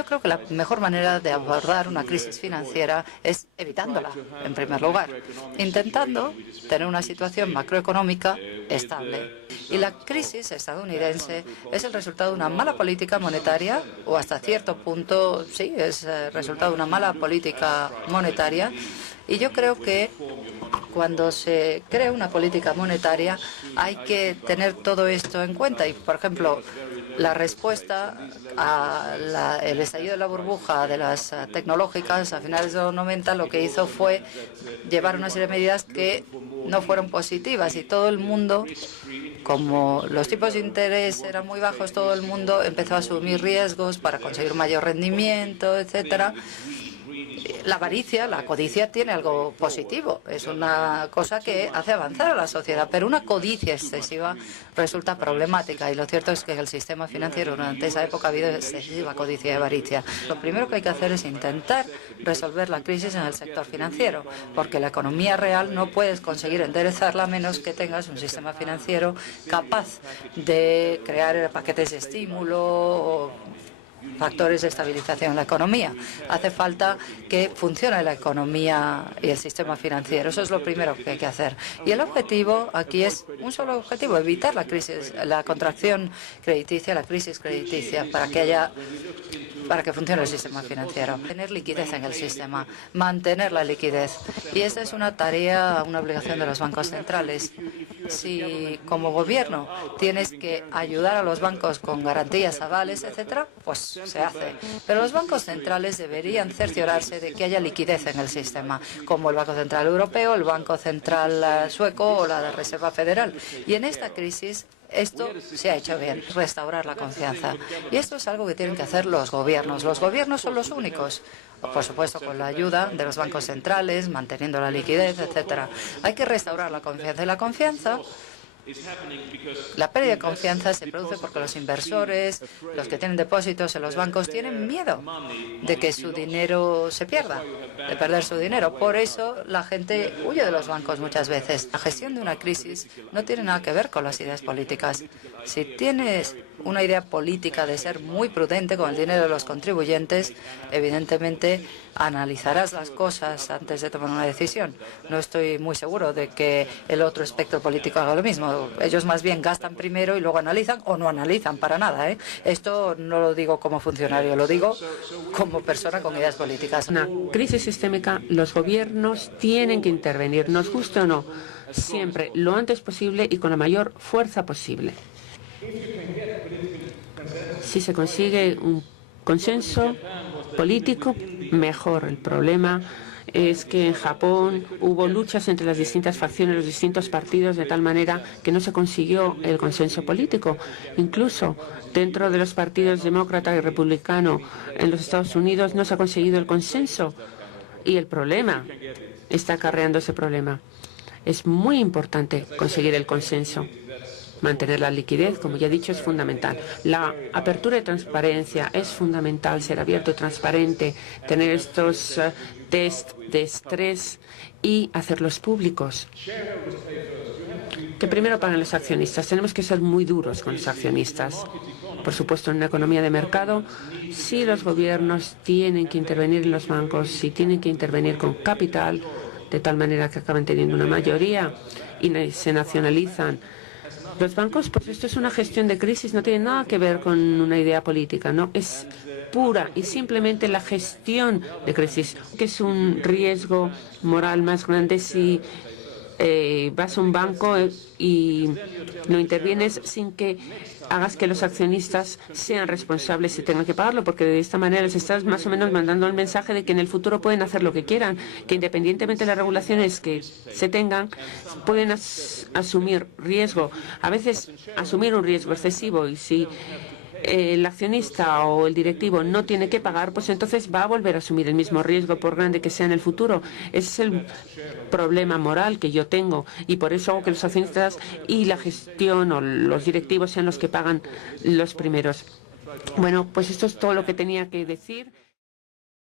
yo creo que la mejor manera de abordar una crisis financiera es evitándola, en primer lugar, intentando tener una situación macroeconómica estable. Y la crisis estadounidense es el resultado de una mala política monetaria, o hasta cierto punto, sí, es el resultado de una mala política monetaria. Y yo creo que cuando se crea una política monetaria hay que tener todo esto en cuenta. Y, por ejemplo, la respuesta al estallido de la burbuja de las tecnológicas a finales de los 90 lo que hizo fue llevar una serie de medidas que no fueron positivas y todo el mundo, como los tipos de interés eran muy bajos, todo el mundo empezó a asumir riesgos para conseguir un mayor rendimiento, etcétera. La avaricia, la codicia tiene algo positivo, es una cosa que hace avanzar a la sociedad, pero una codicia excesiva resulta problemática y lo cierto es que en el sistema financiero durante esa época ha habido excesiva codicia y avaricia. Lo primero que hay que hacer es intentar resolver la crisis en el sector financiero, porque la economía real no puedes conseguir enderezarla a menos que tengas un sistema financiero capaz de crear paquetes de estímulo o factores de estabilización en la economía. Hace falta que funcione la economía y el sistema financiero. Eso es lo primero que hay que hacer. Y el objetivo aquí es un solo objetivo: evitar la crisis, la contracción crediticia, la crisis crediticia, para que funcione el sistema financiero. Tener liquidez en el sistema, mantener la liquidez. Y esta es una tarea, una obligación de los bancos centrales. Si como gobierno tienes que ayudar a los bancos con garantías, avales, etcétera, pues se hace. Pero los bancos centrales deberían cerciorarse de que haya liquidez en el sistema, como el Banco Central Europeo, el Banco Central Sueco o la Reserva Federal. Y en esta crisis esto se ha hecho bien, restaurar la confianza. Y esto es algo que tienen que hacer los gobiernos. Los gobiernos son los únicos, por supuesto con la ayuda de los bancos centrales, manteniendo la liquidez, etcétera. Hay que restaurar la confianza. Y la confianza, la pérdida de confianza se produce porque los inversores, los que tienen depósitos en los bancos, tienen miedo de que su dinero se pierda, de perder su dinero. Por eso la gente huye de los bancos muchas veces. La gestión de una crisis no tiene nada que ver con las ideas políticas. Si tienes una idea política de ser muy prudente con el dinero de los contribuyentes, evidentemente analizarás las cosas antes de tomar una decisión. No estoy muy seguro de que el otro espectro político haga lo mismo. Ellos más bien gastan primero y luego analizan, o no analizan para nada, ¿eh? Esto no lo digo como funcionario, lo digo como persona con ideas políticas. Una crisis sistémica, los gobiernos tienen que intervenir, nos guste o no, siempre, lo antes posible y con la mayor fuerza posible. Si se consigue un consenso político, mejor. El problema es que en Japón hubo luchas entre las distintas facciones, los distintos partidos, de tal manera que no se consiguió el consenso político. Incluso dentro de los partidos demócrata y republicano en los Estados Unidos no se ha conseguido el consenso. Y el problema está acarreando ese problema. Es muy importante conseguir el consenso. Mantener la liquidez, como ya he dicho, es fundamental. La apertura y transparencia es fundamental, ser abierto y transparente, tener estos test de estrés y hacerlos públicos. Que primero paguen los accionistas. Tenemos que ser muy duros con los accionistas. Por supuesto, en una economía de mercado, si los gobiernos tienen que intervenir en los bancos, si tienen que intervenir con capital, de tal manera que acaban teniendo una mayoría y se nacionalizan los bancos, pues esto es una gestión de crisis, no tiene nada que ver con una idea política, no, es pura y simplemente la gestión de crisis, que es un riesgo moral más grande si vas a un banco y no intervienes sin que hagas que los accionistas sean responsables y tengan que pagarlo, porque de esta manera les estás más o menos mandando el mensaje de que en el futuro pueden hacer lo que quieran, que independientemente de las regulaciones que se tengan, pueden asumir riesgo, a veces asumir un riesgo excesivo, y si el accionista o el directivo no tiene que pagar, pues entonces va a volver a asumir el mismo riesgo, por grande que sea en el futuro. Ese es el problema moral que yo tengo, y por eso hago que los accionistas y la gestión o los directivos sean los que pagan los primeros. Bueno, pues esto es todo lo que tenía que decir.